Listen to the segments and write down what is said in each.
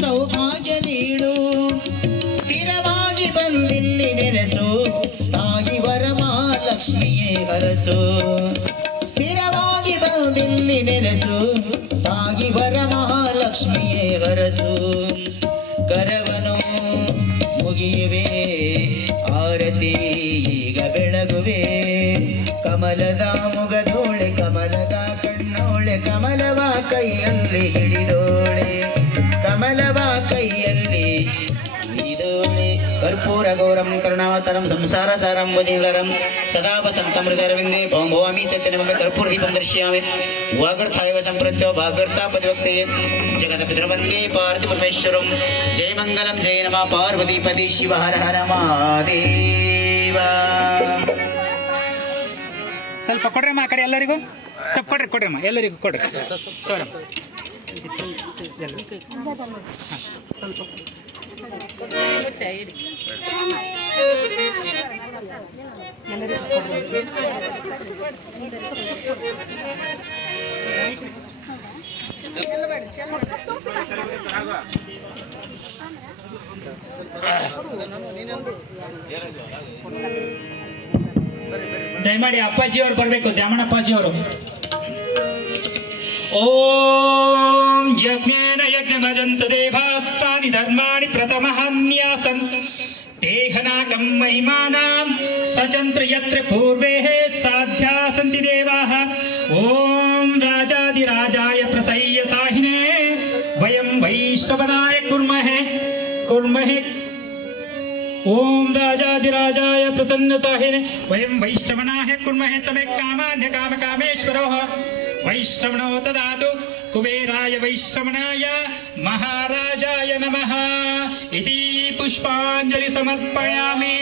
ಸೌಭಾಗ್ಯ ನೀಡು ಸ್ಥಿರವಾಗಿ ಬಂದಿಲ್ಲಿ ನೆಲೆಸು ತಾಯಿ ವರಮಹಾಲಕ್ಷ್ಮಿಯೇ ಹರಸು ಸ್ಥಿರವಾಗಿ ಬಂದಿಲ್ಲಿ ನೆಲೆಸು ತಾಯಿ ವರಮಹಾಲಕ್ಷ್ಮಿಯೇ ಹರಸು ಕರವನು ಮುಗಿಯುವೆ ಆರತಿ ಈಗ ಬೆಳಗುವೆ ಕಮಲದ ಮುಗದೋಳೆ ಕಮಲದ ಕಣ್ಣೋಳೆ ಕಮಲವ ಕೈಯಲ್ಲಿ ಹಿಡಿದೋಳೆ ಕಮಲವ ಕೈಯಲ್ಲಿ ಹಿಡಿದೋಳೆ ಕರ್ಪೂರ ಗೌರಂ ಕರುಣಾವತರಂ ಸಂಸಾರ ಸಾರಂ ವಜೀಲರಂ ಸದಾ ವಸಂತಂ ಹೃದಯರವಿಂದೇ ಭವಾಮಿ ಚೈತನ್ಯಮೇ ಕರ್ಪೂರ ದೀಪಂ ದರ್ಶಯಾಮಿ ವಾಗರ್ಥಾಯವ ಸಂಪ್ರತ್ಯೋ ಭಾಗರ್ತಾ ಪದವಕ್ತೆಯೇ ಜಗದ ಪಿತೃವಂದೇ ಪಾರ್ವತಿ ಪರಮೇಶ್ವರಂ ಜಯ ಮಂಗಲಂ ಜಯ ನಮಃ ಪಾರ್ವತೀಪತಿ ಶಿವ ಹರ ಹರ ಮಹಾದೇವ. ಸ್ವಲ್ಪ ಕೊಡ್ರಮ್ಮ ಆ ಕಡೆ ಎಲ್ಲರಿಗೂ ಸ್ವಲ್ಪ ಕೊಡ್ರಮ್ಮ ಎಲ್ಲರಿಗೂ ಕೊಡ್ರಿ ದಯಮಾಡಿ ಅಪ್ಪಾಜಿಯವರು ಬರಬೇಕು ದ್ಯಾಮಣ್ಣಪ್ಪಾಜಿಯವರು. ಓಂ ಯಜ್ಞೇನ ಯಜ್ಞಮಜಂತ ದೇವಾಸ್ತಾನಿ ಧರ್ಮಾಣಿ ಪ್ರಥಮಹನ್ಯಾಸನ್ ದೇಹನಾಕಂ ಮಹಿಮಾನಾಂ ಸಚಂತ್ರ ಯತ್ರ ಪೂರ್ವೇ ಸಾಧ್ಯ ಸಂತಿ ದೇವಾಃ. ಓಂ ರಾಜಾದಿರಾಜಾಯ ಪ್ರಸಯ್ಯ ಸಾಹಿನೇ ವಯಂ ವೈಶ್ರವಣಾಯ ಕುರ್ಮಹೇ ಓಂ ರಾಜಾದಿರಾಜಾಯ ಪ್ರಸನ್ನ ಸಾಹಿನೆ ವಯಂ ವೈಶ್ರವಣಾಯ ಕುರ್ಮಹೇ ಸಮೇ ಕಾಮಾನ್ಯ ಕಾಮ ಕಾಮೇಶ್ವರೋ ವೈಶ್ರವಣೋ ದದಾತು ಕುಬೇರಾಯ ವೈಶ್ರವಣಾಯ ಮಹಾರಾಜಾಯ ನಮಃ ಇತಿ ಪುಷ್ಪಾಂಜಲಿ ಸಮರ್ಪಯಾಮಿ.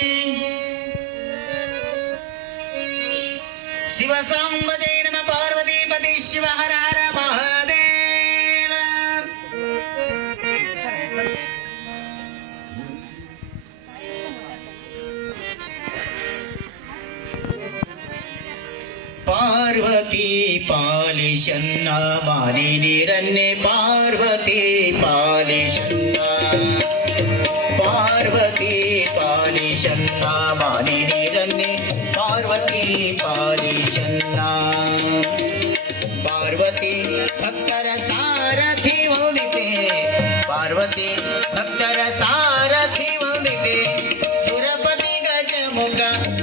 ಶಿವ ಸಾಂಬ ಜಯ ನಮಃ ಪಾರ್ವತೀಪತಿ ಶಿವ ಹರ ಹರ ಮಹಾದೇವ. ಪಾರ್ವತಿ ಪಾಲಿಶನ್ನ ಮಾರಿ ನೀರನ್ನೇ ಪಾರ್ವತಿ ಪಾಲಿಶನ್ನ ಪಾರ್ವತಿ ಪಾಲಿಶನ್ನ ಮಾರಿ ನೀರನ್ನೇ ಪಾರ್ವತಿ ಪಾಲಿಶನ್ನ ಪಾರ್ವತಿ ಭಕ್ತರ ಸಾರಥಿ ಹೊಂದಿದೆ ಪಾರ್ವತಿ ಭಕ್ತರ ಸಾರಥಿ ಹೊಂದಿದೆ ಸುರಪತಿ ಗಜಮುಖ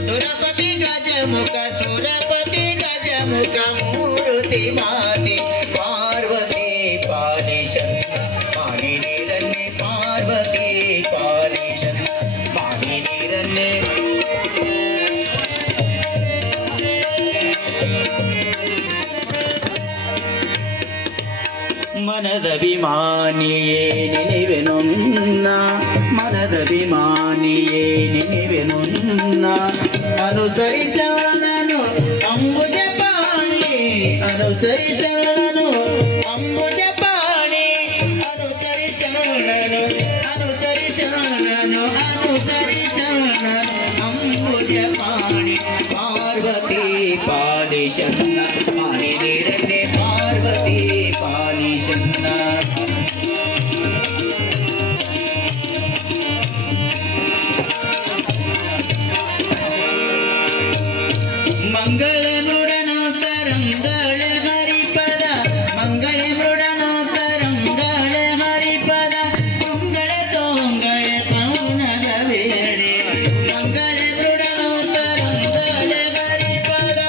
ಸುರಪತಿ ಗಜಮುಖ ಸುರಪತಿ ಗಜಮುಖ ಮೂರುತಿ ಮಾತೆ ಪಾರ್ವತಿ ಪಾಲಿಶನ್ನ ಮಾರಿ ನೀರನ್ನೇ ಪಾರ್ವತಿ ಪಾಲಿಶನ್ನ ಮಾರಿ ನೀರನ್ನೇ ಮನದಭಿಮಾನಿಯೇ ನೆನೆವೆನುನ್ನ ಮನದಭಿಮಾನಿಯೇ ನೆನೆವೆನುನ್ನ ಅನುಸರಿಸವನನು ಅಂಬುಜ ಪಾಣಿ ಅನುಸರಿಸವನನು ಅಂಬುಜ ಪಾಣಿ ಅನುಸರಿಸವನನು ಅನುಸರಿಸವನನು ಅನುಸರಿಸವನನು ಅಂಬುಜ ಪಾಣಿ ಪಾರ್ವತಿ ಪಾಲಿಶನ್ನ ಮಾರಿ ನೀರನ್ನೇ ಪಾರ್ವತಿ ಪಾಲಿಶನ್ನ ಮಂಗಳ ಮೃಡನೋ ತರಂಗಳ ಹರಿಪದ ಮಂಗಳ ಮೃಡನೋ ತರಂಗಳ ಹರಿಪದ ತುಂಗಳ ತೋಂಗಳ ಪೌನದ ವೇಳೆ ಮಂಗಳ ಮೃಡನೋ ತರಂಗಳ ಹರಿಪದ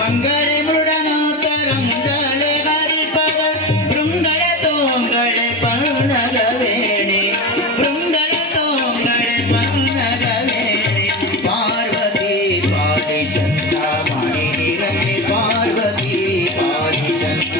ಮಂಗಳ ಮೃಡನೋ ತರಂಗಳ ಹರಿಪದ ಬೃಂಗಳ ತೋಂಗಳ ಪೌನದ ವೇಳೆ ಬೃಂಗಳ ತೋಂಗಳ ಪೌನದ ವೇಳೆ ಪಾರ್ವತಿ ಪಾಲಿಶನ್ನ ಮಾರಿ ನೀರನ್ನೇ ಪಾರ್ವತಿ ಪಾಲಿಶನ್ನ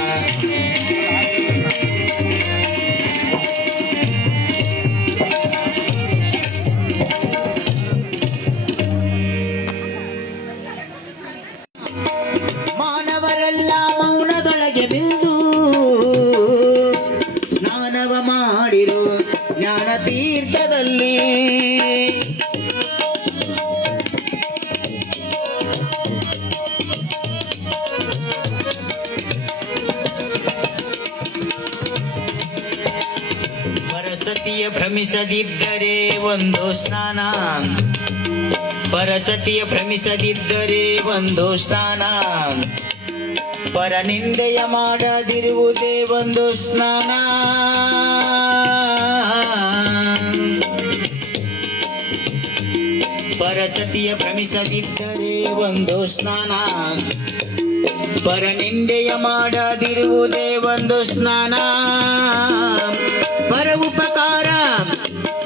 ಮಾನವರೆಲ್ಲ ಮೌನದೊಳಗೆ ಬಿದ್ದು ಸ್ನಾನವ ಮಾಡಿರು ಜ್ಞಾನ ತೀರ್ಥದಲ್ಲಿ ಭ್ರಮಿಸದಿದ್ದರೆ ಒಂದು ಸ್ನಾನ, ಪರಸತಿಯ ಭ್ರಮಿಸದಿದ್ದರೆ ಒಂದು ಸ್ನಾನ, ಪರನಿಂದೆಯ ಮಾಡದಿರುವುದೇ ಒಂದು ಸ್ನಾನ. ಪರಸತಿಯ ಭ್ರಮಿಸದಿದ್ದರೆ ಒಂದು ಸ್ನಾನ, ಪರನಿಂದೆಯ ಮಾಡದಿರುವುದೇ ಒಂದು ಸ್ನಾನ. ಪರ ಉಪಕಾರ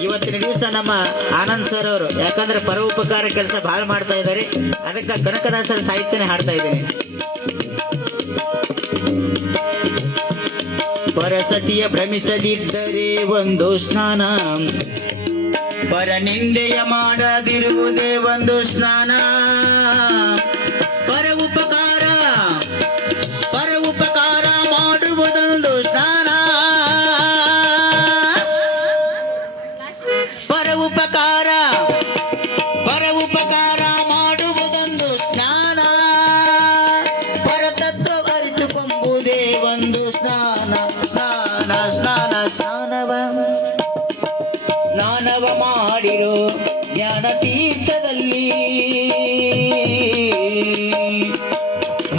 ಇವತ್ತಿನ ದಿವಸ ನಮ್ಮ ಆನಂದ್ ಸರ್ ಅವರು, ಯಾಕಂದ್ರೆ ಪರ ಉಪಕಾರ ಕೆಲಸ ಬಹಳ ಮಾಡ್ತಾ ಇದ್ದಾರೆ, ಅದಕ್ಕೆ ಕನಕದಾಸರ ಸಾಹಿತ್ಯನೇ ಹಾಡ್ತಾ ಇದ್ದೇನೆ. ಪರಸತಿಯ ಭ್ರಮಿಸದಿದ್ದರೆ ಒಂದು ಸ್ನಾನ, ಪರನಿಂದೆಯ ಮಾಡದಿರುವುದೇ ಒಂದು ಸ್ನಾನ. ಪರ ಉಪಕಾರ ಮಾಡುವುದೊಂದು ಸ್ನಾನ, ಪರ ಉಪಕಾರ ಮಾಡುವುದೊಂದು ಸ್ನಾನ, ಪರತತ್ವ ಅರಿತುಕೊಂಬುದೇ ಒಂದು ಸ್ನಾನ. ಸ್ನಾನವ ಮಾಡಿರೋ ಜ್ಞಾನ ತೀರ್ಥದಲ್ಲಿ,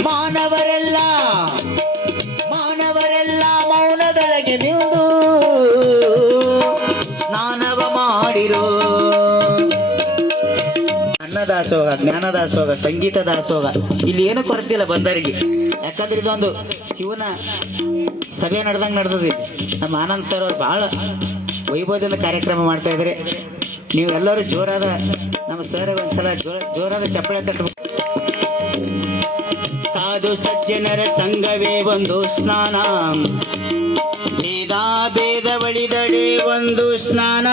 ಮಾನವರೆಲ್ಲ ಮೌನದೊಳಗೆ ನಿಂದು ಸ್ನಾನವ ಮಾಡಿರೋ. ಅನ್ನದಾಸೋಹ, ಜ್ಞಾನದಾಸೋಹ, ಸಂಗೀತ ದಾಸೋಹ, ಇಲ್ಲಿ ಏನು ಕೊರತಿಲ್ಲ ಬಂದರಿಗೆ. ಯಾಕಂದ್ರೆ ಇದೊಂದು ಶಿವನ ಸಭೆ ನಡೆದದೆ. ನಮ್ಮ ಆನಂದ್ ಸರ್ ಅವರು ಬಹಳ ವೈಭವದಿಂದ ಕಾರ್ಯಕ್ರಮ ಮಾಡ್ತಾ ಇದ್ದಾರೆ. ನೀವು ಎಲ್ಲರೂ ಜೋರಾದ ನಮ್ಮ ಸರ್ ಒಂದ್ಸಲ ಜೋರಾದ ಚಪ್ಪಳೆ ತಟ್ಟಬೇಕು. ಸಾಧು ಸಜ್ಜನರ ಸಂಘವೇ ಒಂದು ಸ್ನಾನ, ಭೇದ ಬಳಿದಡೆ ಒಂದು ಸ್ನಾನ.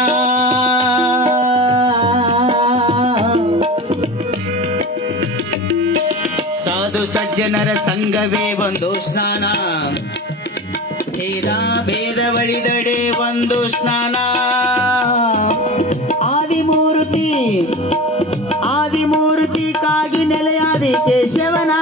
ಸಾಧು ಸಜ್ಜನರ ಸಂಘವೇ ಒಂದು ಸ್ನಾನ, ಭೇದ ಬಳಿದಡೆ ಒಂದು ಸ್ನಾನ. ಆದಿಮೂರ್ತಿ ಕಾಗಿ ನೆಲೆಯಾದಿ ಕೇಶವನ,